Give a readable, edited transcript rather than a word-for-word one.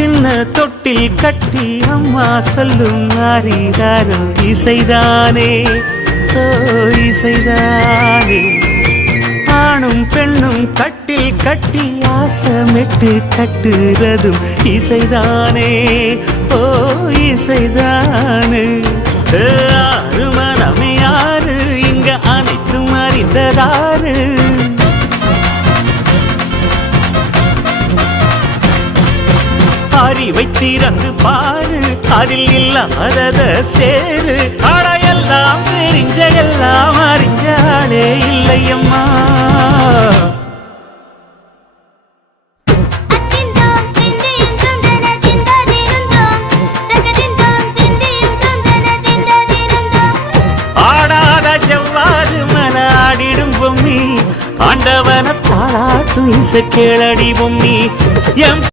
சின்ன தொட்டில் கட்டி அம்மா சொல்லும் ஆரிராரோ இசைதானே ஓ இசைதானே. ஆணும் பெண்ணும் கட்டில் கட்டி ஆசமிட்டு கட்டுறதும் இசைதானே ஓ இசைதானே. ஆறு மனமே யாரு இங்க அனைத்தும் அறிந்ததாரு. அறிவை திறந்து பாரு அதில் இல்லாதத சேரு. அடையெல்லாம் தெரிஞ்ச எல்லாம் அறிஞ்சாலே இல்லையம்மா. ஆடாத செவ்வாது மன ஆடிடும் பொம்மி ஆண்டவன பாராட்டும் இசை கேளடி பொம்மி. எம்